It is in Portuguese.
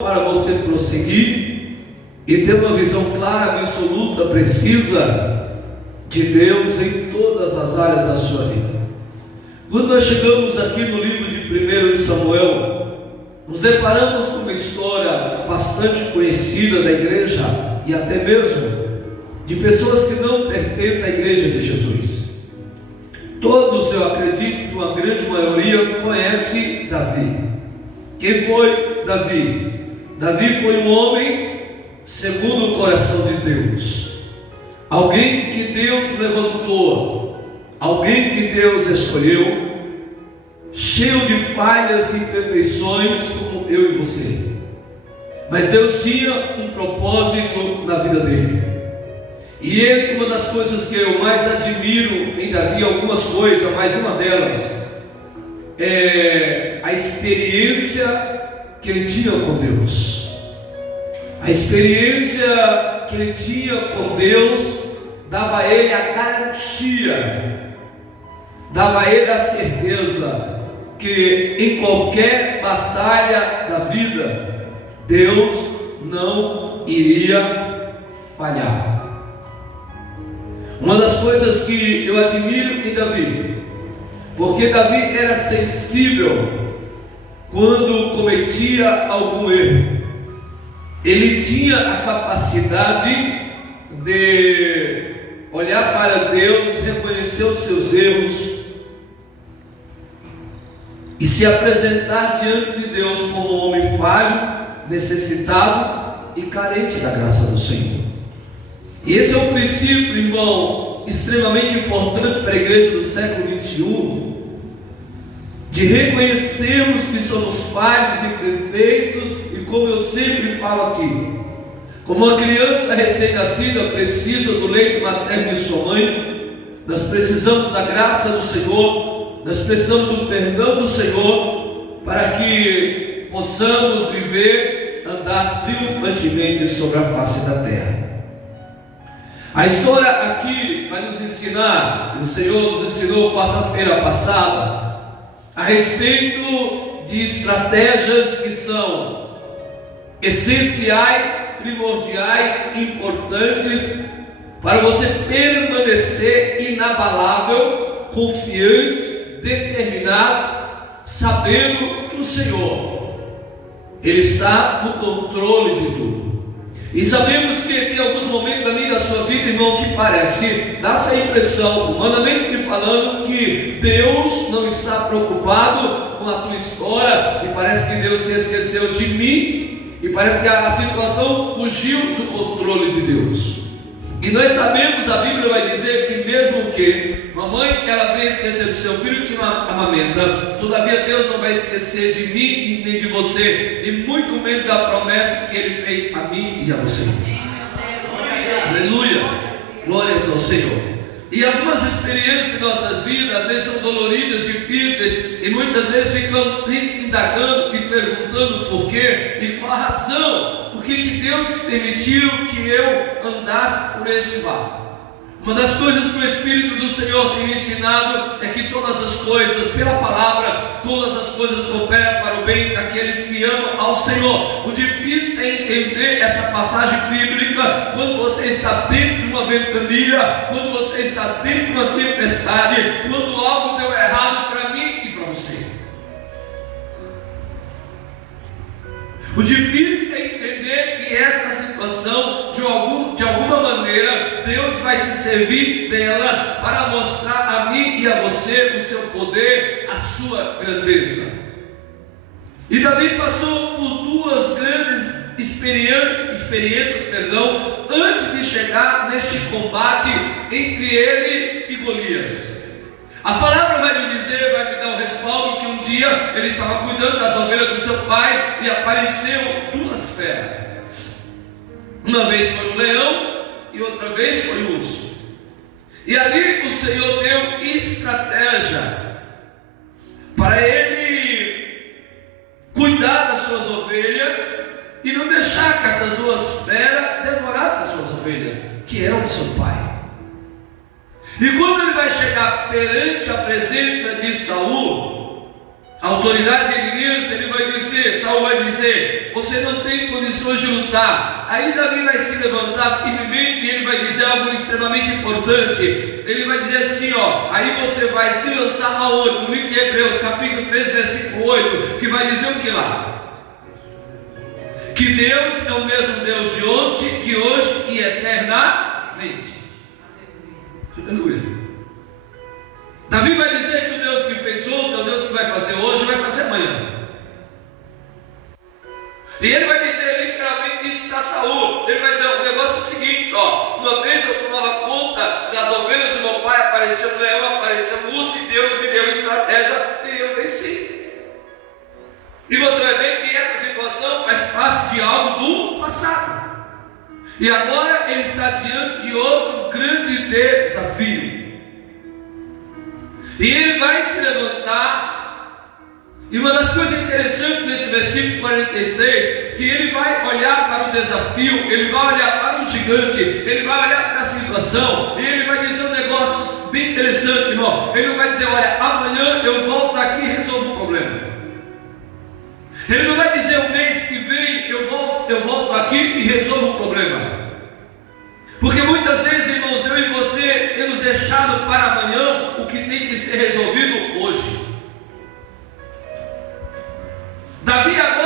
para você prosseguir e ter uma visão clara, absoluta, precisa de Deus em todas as áreas da sua vida. Quando nós chegamos aqui no livro de 1 Samuel, nos deparamos com uma história bastante conhecida da igreja e até mesmo de pessoas que não pertencem à igreja de Jesus. Todos, eu acredito que uma grande maioria conhece Davi. Quem foi Davi? Davi foi um homem segundo o coração de Deus, alguém que Deus levantou, alguém que Deus escolheu, cheio de falhas e imperfeições como eu e você, mas Deus tinha um propósito na vida dele. E ele, uma das coisas que eu mais admiro em Davi, algumas coisas, mas uma delas é a experiência que ele tinha com Deus. A experiência que ele tinha com Deus dava a ele a garantia, dava a ele a certeza que em qualquer batalha da vida Deus não iria falhar. Uma das coisas que eu admiro em Davi, porque Davi era sensível quando cometia algum erro. Ele tinha a capacidade de olhar para Deus, reconhecer os seus erros e se apresentar diante de Deus como um homem falho, necessitado e carente da graça do Senhor. E esse é um princípio, irmão, extremamente importante para a igreja do século 21, de reconhecermos que somos falhos e perfeitos, e como eu sempre falo aqui, como uma criança recém-nascida precisa do leite materno de sua mãe, nós precisamos da graça do Senhor, nós precisamos do perdão do Senhor, para que possamos viver, andar triunfantemente sobre a face da terra. A história aqui vai nos ensinar, e o Senhor nos ensinou quarta-feira passada, a respeito de estratégias que são essenciais, primordiais, importantes para você permanecer inabalável, confiante, determinado, sabendo que o Senhor, Ele está no controle de tudo. E sabemos que tem alguns momentos da minha e da sua vida, irmão, que parece, dá essa impressão, humanamente falando, que Deus não está preocupado com a tua história, e parece que Deus se esqueceu de mim, e parece que a situação fugiu do controle de Deus. E nós sabemos, a Bíblia vai dizer que mesmo que uma mãe, ela venha esquecer do seu filho que não amamenta, todavia Deus não vai esquecer de mim e nem de você, e muito menos da promessa que Ele fez a mim e a você. Aleluia, glórias ao Senhor. E algumas experiências em nossas vidas, às vezes são doloridas, difíceis, e muitas vezes ficamos indagando e perguntando por quê e qual a razão, por que Deus permitiu que eu andasse por esse vale. Uma das coisas que o Espírito do Senhor tem me ensinado é que todas as coisas, pela palavra, todas as coisas cooperam para o bem daqueles que amam ao Senhor. O difícil é entender essa passagem bíblica quando você está dentro de uma ventania, quando você está dentro de uma tempestade, quando algo deu errado para mim e para você. O difícil é entender que esta situação, de alguma maneira, Deus vai se servir dela para mostrar a mim e a você o seu poder, a sua grandeza. E Davi passou por duas grandes experiências, antes de chegar neste combate entre ele e Golias. A palavra vai me dizer, vai me dar o respaldo que um dia ele estava cuidando das ovelhas do seu pai e apareceu duas feras. Uma vez foi um leão e outra vez foi um urso. E ali o Senhor deu estratégia para ele cuidar das suas ovelhas e não deixar que essas duas feras devorassem as suas ovelhas, que eram do seu pai. E quando ele vai chegar perante a presença de Saul, a autoridade de Elias, ele vai dizer, Saul vai dizer, você não tem condições de lutar. Aí Davi vai se levantar firmemente e ele vai dizer algo extremamente importante. Ele vai dizer assim, ó, aí você vai se lançar aonde? No livro de Hebreus, capítulo 3, versículo 8, que vai dizer o que lá? Que Deus é o mesmo Deus de ontem, de hoje e eternamente. Aleluia. Davi vai dizer que o Deus que fez ontem é o Deus que vai fazer hoje e vai fazer amanhã. E ele vai dizer literalmente isso para Saul. Ele vai dizer, o negócio é o seguinte, ó, uma vez eu tomava conta das ovelhas do meu pai, apareceu um leão, apareceu um urso, e Deus me deu estratégia e eu venci. E você vai ver que essa situação faz parte de algo do passado. E agora ele está diante de outro grande desafio. E ele vai se levantar. E uma das coisas interessantes nesse versículo 46, que ele vai olhar para o desafio, ele vai olhar para o gigante, ele vai olhar para a situação, e ele vai dizer um negócio bem interessante, irmão. Ele não vai dizer, olha, amanhã eu volto aqui e resolvo o problema. Ele não vai dizer, o mês que vem eu volto aqui e resolvo o problema. Porque muitas vezes, irmãos, eu e você temos deixado para amanhã o que tem que ser resolvido hoje. Davi agora